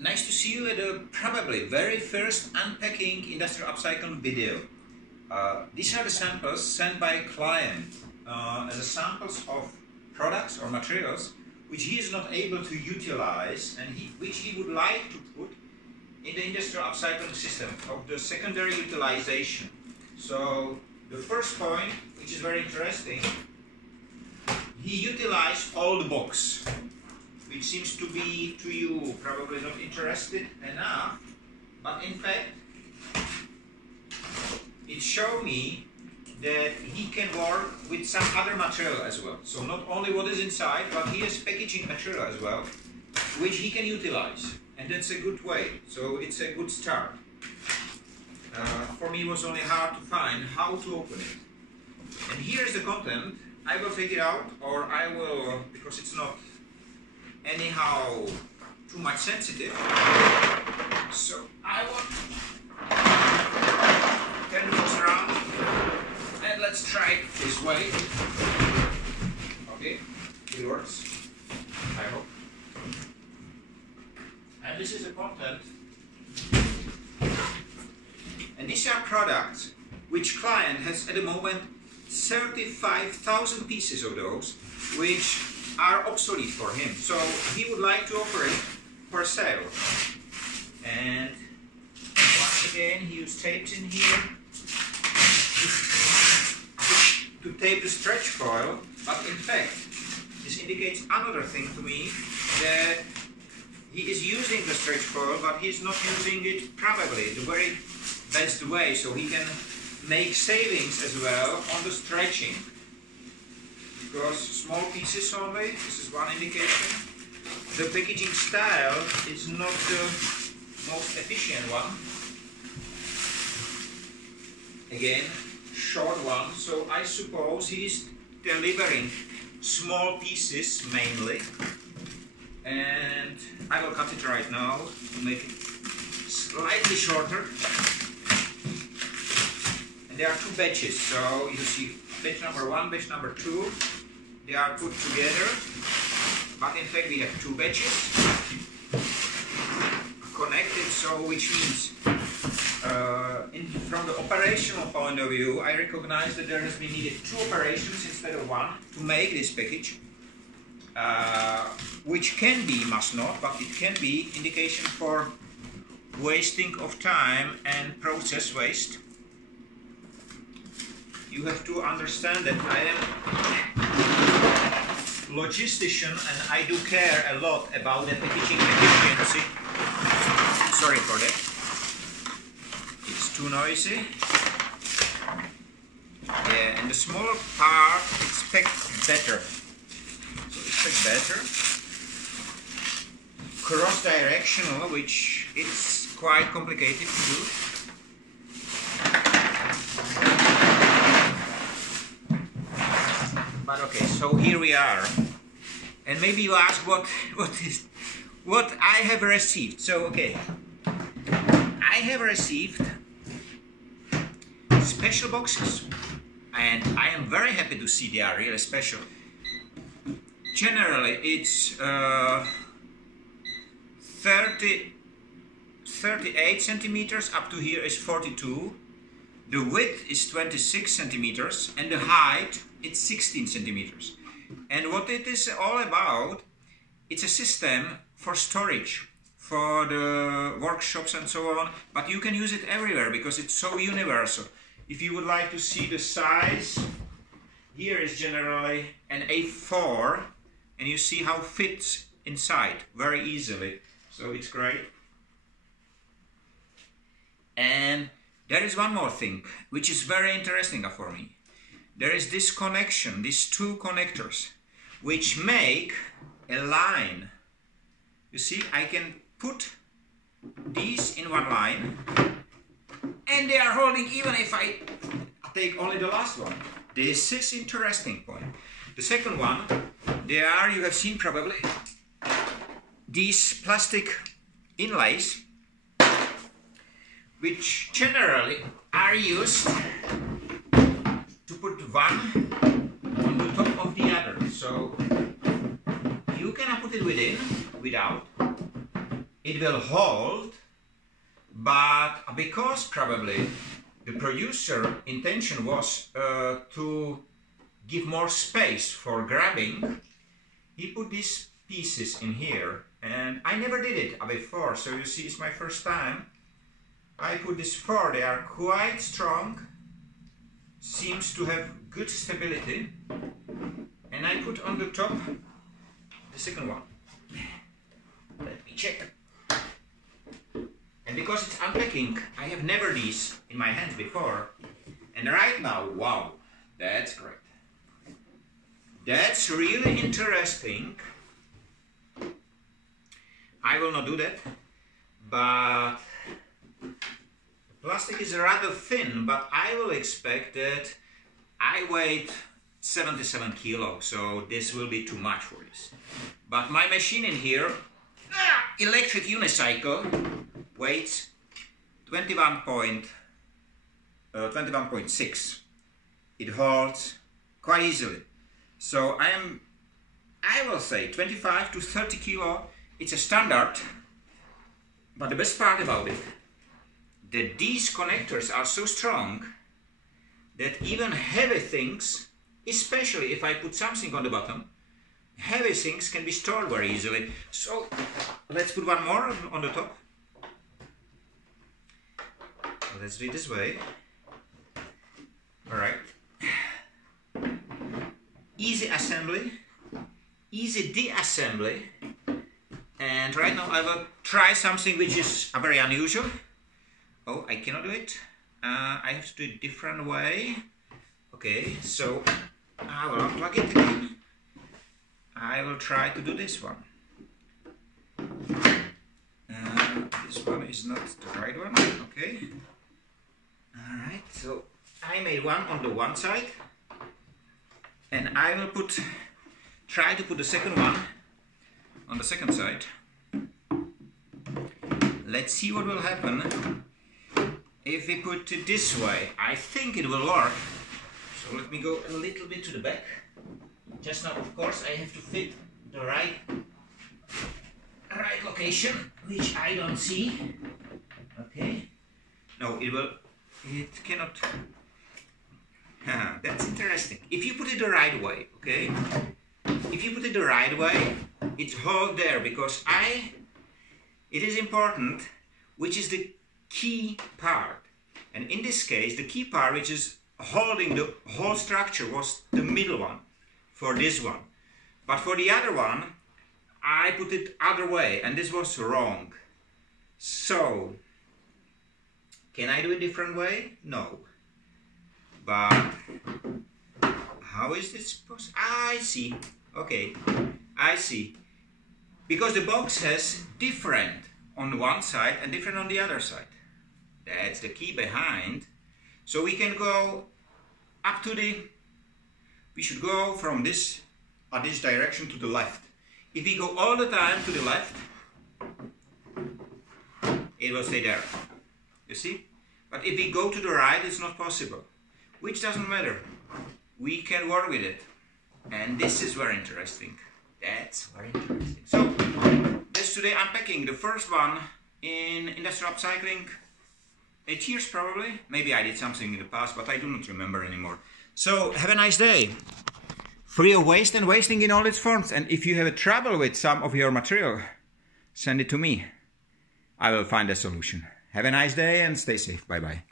Nice to see you at the probably very first unpacking industrial upcycling video. These are the samples sent by a client as a samples of products or materials which he is not able to utilize and which he would like to put in the industrial upcycling system of the secondary utilization. So the first point, which is very interesting, he utilized all the box, which seems to be to you probably not interested enough, but in fact it showed me that he can work with some other material as well. So not only what is inside, but he has packaging material as well, which he can utilize, and that's a good way. So it's a good start. For me it was only hard to find how to open it. And here is the content. I will take it out, or I will, because it's not anyhow too much sensitive, so I will turn the box around and let's try it this way. Okay, it works, I hope. And this is the content, and these are products which client has at the moment 35,000 pieces of those which are obsolete for him, so he would like to offer it for sale. And once again he used tapes in here to tape the stretch foil, but in fact this indicates another thing to me, that he is using the stretch foil but he's not using it probably the very best way, so he can make savings as well on the stretching. Because small pieces only, this is one indication. The packaging style is not the most efficient one. Again, short one, so I suppose he is delivering small pieces mainly. And I will cut it right now to make it slightly shorter. And there are two batches, so you see batch number 1, batch number 2. They are put together, but in fact we have two batches connected, so which means from the operational point of view, I recognize that there has been needed 2 operations instead of 1 to make this package, which can be, must not, but it can be indication for wasting of time and process waste. You have to understand that I am logistician and I do care a lot about the packaging efficiency. Sorry for that. It's too noisy. Yeah, and the smaller part it's packed better. So it's packed better. Cross-directional, which is quite complicated to do. But okay, so here we are, and maybe you ask what I have received. So okay, I have received special boxes, and I am very happy to see they are really special. Generally, it's 38 centimeters. Up to here is 42. The width is 26 centimeters, and the height it's 16 centimeters. And what it is all about, it's a system for storage, for the workshops and so on, but you can use it everywhere because it's so universal. If you would like to see the size, here is generally an A4, and you see how it fits inside very easily, so it's great. And there is one more thing, which is very interesting for me. There is this connection, these 2 connectors, which make a line. You see, I can put these in one line, and they are holding even if I take only the last one. This is interesting point. The second one, there are, you have seen probably, these plastic inlays, which generally are used to put one on the top of the other. So you cannot put it within, without, it will hold, but because probably the producer intention was to give more space for grabbing, he put these pieces in here, and I never did it before, so you see it's my first time. I put these four, they are quite strong, seems to have good stability, and I put on the top the second one. Let me check. And because it's unpacking, I have never these in my hands before, and right now, wow, that's great. That's really interesting. I will not do that, but the plastic is rather thin, but I will expect that I weigh 77 kilos, so this will be too much for this. But my machine in here, electric unicycle, weighs 21.6. It holds quite easily. So I will say 25 to 30 kilo. It's a standard, but the best part about it, that these connectors are so strong that even heavy things, especially if I put something on the bottom, heavy things can be stored very easily. So let's put one more on the top. Let's do it this way. All right. Easy assembly, easy de-assembly, and right now I will try something which is very unusual. Oh, I cannot do it. I have to do it a different way. Okay, so I will unplug it again. I will try to do this one. This one is not the right one. Okay. Alright, so I made one on the one side. And I will try to put the second one on the second side. Let's see what will happen if we put it this way. I think it will work. So let me go a little bit to the back. Just now, of course, I have to fit the right location, which I don't see. Okay. No, it cannot. That's interesting. If you put it the right way, okay? If you put it the right way, it's hold there, because it is important which is the key part. And in this case, the key part which is holding the whole structure was the middle one for this one. But for the other one, I put it other way, and this was wrong. So, can I do it different way? No. But how is this possible? I see. Okay, I see. Because the box has different on one side and different on the other side. That's the key behind. So we can go up to we should go from this direction to the left. If we go all the time to the left, it will stay there. You see? But if we go to the right, it's not possible. Which doesn't matter. We can work with it. And this is very interesting. That's very interesting. So, this today unpacking the first one in industrial upcycling. 8 years probably. Maybe I did something in the past, but I do not remember anymore. So, have a nice day. Free of waste and wasting in all its forms. And if you have a trouble with some of your material, send it to me. I will find a solution. Have a nice day and stay safe. Bye-bye.